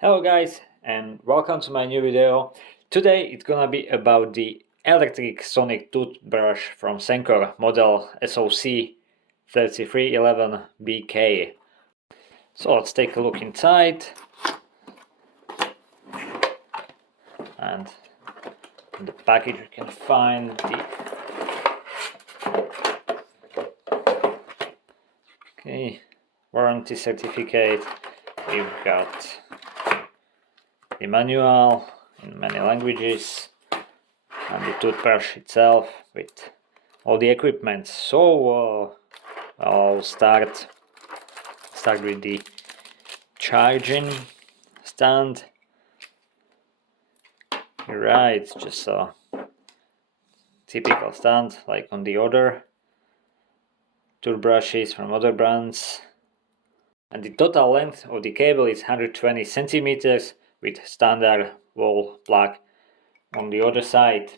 Hello guys and welcome to my new video. Today it's gonna be about the electric sonic toothbrush from Sencor model SOC3311BK. So let's take a look inside, and in the package you can find the warranty certificate. We've got the manual in many languages and the toothbrush itself with all the equipment. So I'll start with the charging stand. Right, it's just a typical stand like on the other toothbrushes from other brands. And the total length of the cable is 120 centimeters with standard wall plug on the other side.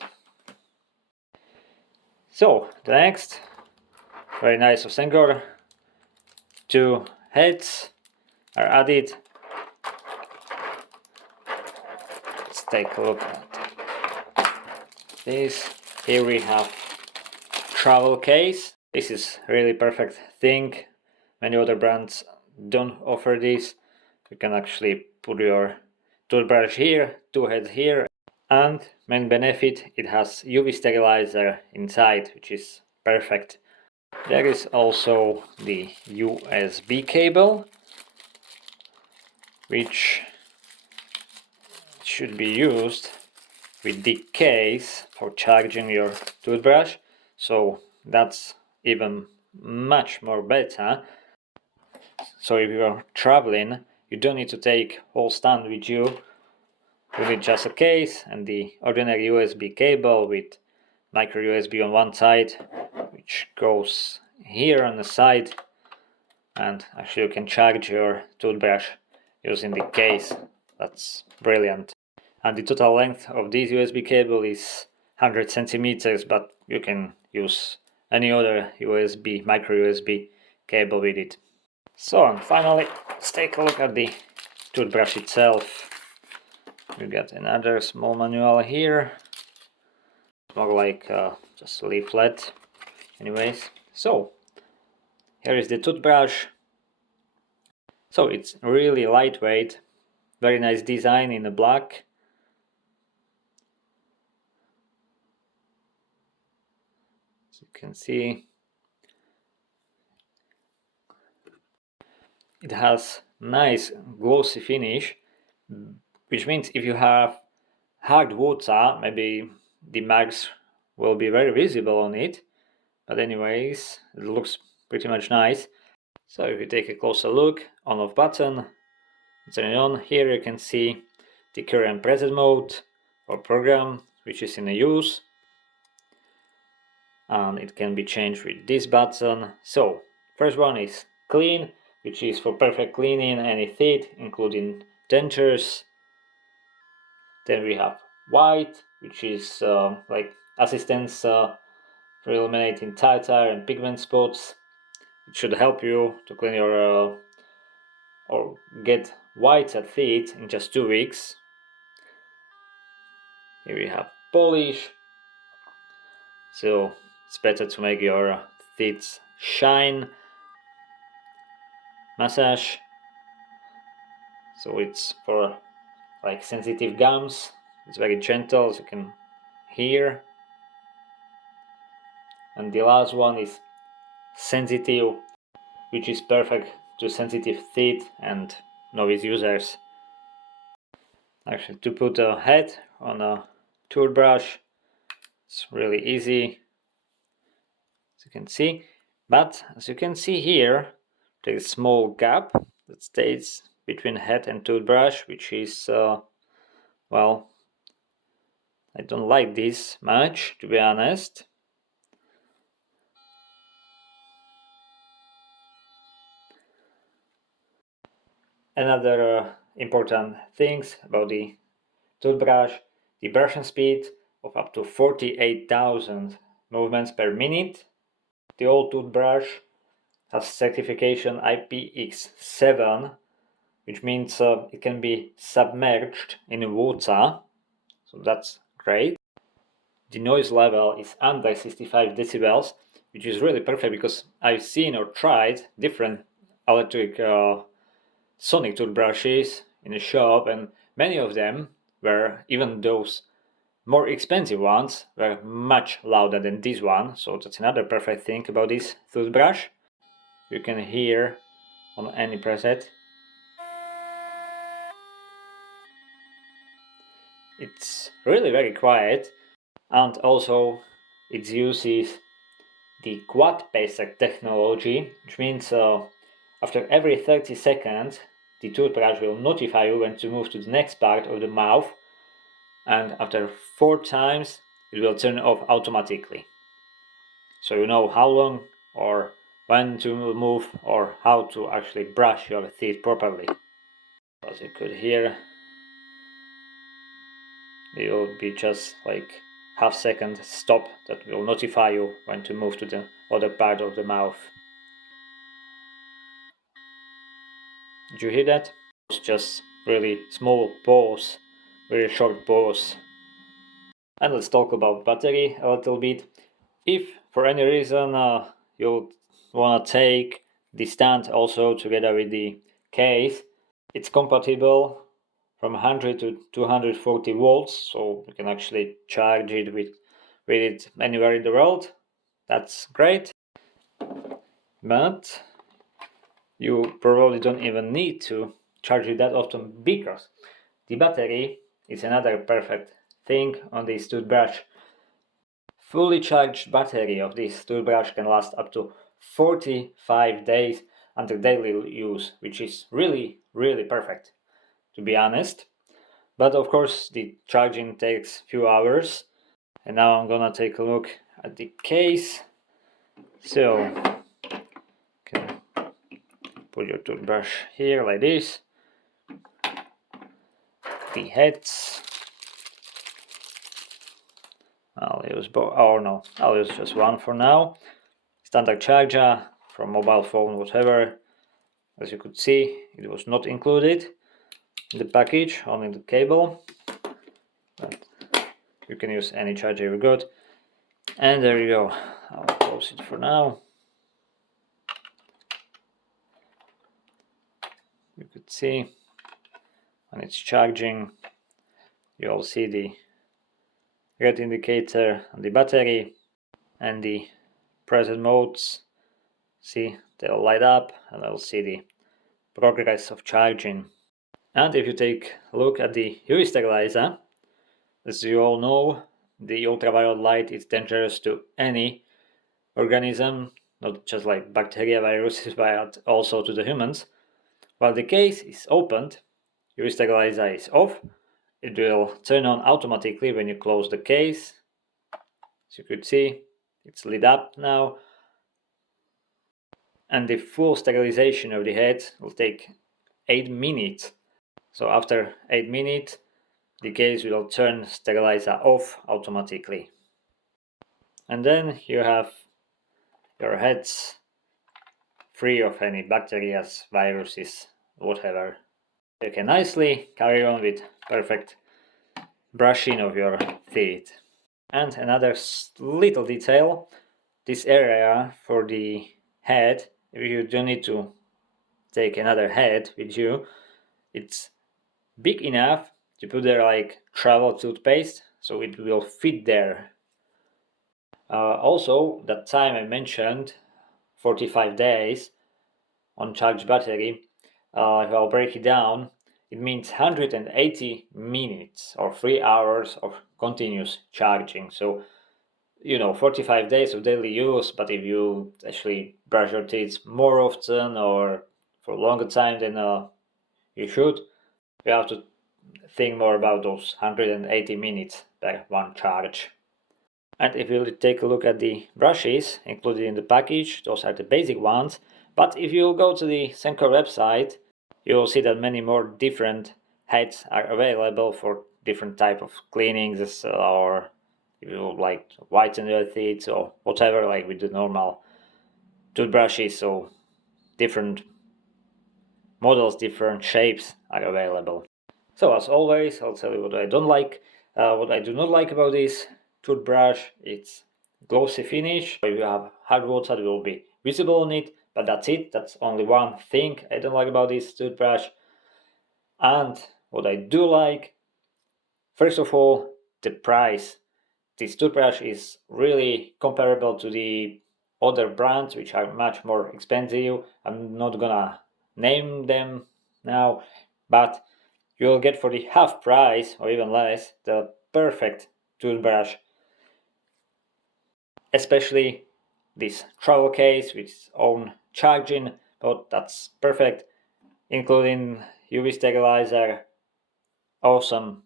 So the next, very nice of Sencor, two heads are added. Let's take a look at this. Here we have travel case. This is really perfect thing. Many other brands don't offer this. You can actually put your toothbrush here, two heads here, and main benefit, it has UV steriliser inside, which is perfect. There is also the USB cable, which should be used with the case for charging your toothbrush, so that's even much more better. So if you are traveling, you don't need to take whole stand with you. You need just a case and the ordinary USB cable with micro USB on one side, which goes here on the side, and actually you can charge your toothbrush using the case. That's brilliant. And the total length of this USB cable is 100 centimeters, but you can use any other USB, micro USB cable with it. So, and finally, let's take a look at the toothbrush itself. We got another small manual here, more like just a leaflet. Anyways, so here is the toothbrush. So it's really lightweight, very nice design in the black. As you can see, it has nice glossy finish, which means if you have hard water, maybe the marks will be very visible on it, but anyways, it looks pretty much nice. So if you take a closer look, on off button, turn it on. Here you can see the current preset mode or program, which is in use, and it can be changed with this button. So first one is clean, which is for perfect cleaning any teeth, including dentures. Then we have white, which is like assistance for eliminating tartar and pigment spots. It should help you to clean your or get whiter teeth in just 2 weeks. Here we have polish, so it's better to make your teeth shine. Massage, so it's for like sensitive gums. It's very gentle, as you can hear. And the last one is sensitive, which is perfect to sensitive teeth and novice users. Actually, to put a head on a toothbrush, it's really easy, as you can see. But as you can see here, there is a small gap that stays between head and toothbrush, which is well, I don't like this much, to be honest. Another important things about the toothbrush, the brushing speed of up to 48,000 movements per minute. The old toothbrush has certification IPX7, which means it can be submerged in water, so that's great. The noise level is under 65 decibels, which is really perfect because I've seen or tried different electric sonic toothbrushes in the shop, and many of them were, even those more expensive ones, were much louder than this one. So that's another perfect thing about this toothbrush. You can hear on any preset. It's really very quiet, and also it uses the Quadpacer technology, which means after every 30 seconds the toothbrush will notify you when to move to the next part of the mouth, and after 4 times it will turn off automatically. So you know how long or when to move or how to actually brush your teeth properly. As you could hear, it will be just like half-second stop that will notify you when to move to the other part of the mouth. Did you hear that? It's just really small pause, very short pause. And let's talk about battery a little bit. If for any reason you wanna take the stand also together with the case, it's compatible from 100 to 240 volts, so you can actually charge it with it anywhere in the world. That's great. But you probably don't even need to charge it that often because the battery is another perfect thing on this toothbrush. Fully charged battery of this toothbrush can last up to 45 days under daily use, which is really perfect, to be honest. But of course the charging takes few hours. And now I'm gonna take a look at the case. So you can put your toothbrush here like this. The heads, I'll use both, or no, I'll use just one for now. Standard charger from mobile phone, whatever. As you could see, it was not included in the package, only the cable. But you can use any charger you got. And there you go. I'll close it for now. You could see when it's charging, you'll see the red indicator on the battery and the preset modes. See, they'll light up and I'll see the progress of charging. And if you take a look at the UV steriliser, as you all know, the ultraviolet light is dangerous to any organism, not just like bacteria, viruses, but also to the humans. While the case is opened, UV steriliser is off. It will turn on automatically when you close the case. As you could see, it's lit up now. And the full sterilization of the head will take 8 minutes. So after 8 minutes, the case will turn sterilizer off automatically. And then you have your heads free of any bacteria, viruses, whatever. You can nicely carry on with perfect brushing of your teeth. And another little detail, this area for the head, you don't need to take another head with you. It's big enough to put there like travel toothpaste, so it will fit there. Also, that time I mentioned 45 days on charged battery, if I'll break it down, it means 180 minutes or 3 hours of continuous charging. So, you know, 45 days of daily use, but if you actually brush your teeth more often or for a longer time than you should, you have to think more about those 180 minutes per one charge. And if you take a look at the brushes included in the package, those are the basic ones. But if you go to the Sencor website, you will see that many more different heads are available for different type of cleanings, or if you like whiten your teeth or whatever, like with the normal toothbrushes. So different models, different shapes are available. So as always, I'll tell you what I don't like. What I do not like about this toothbrush, it's glossy finish. If you have hard water, it will be visible on it, but that's it. That's only one thing I don't like about this toothbrush. And what I do like, first of all, the price. This toothbrush is really comparable to the other brands, which are much more expensive. I'm not gonna name them now, but you'll get for the half price or even less the perfect toothbrush, especially this travel case with its own charging, but that's perfect, including UV steriliser, awesome,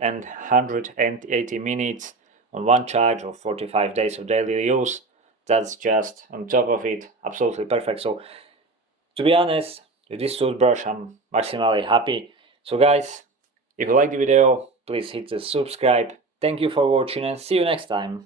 and 180 minutes on one charge or 45 days of daily use. That's just on top of it, absolutely perfect. So to be honest, with this toothbrush I'm maximally happy. So guys, if you like the video, please hit the subscribe. Thank you for watching and see you next time.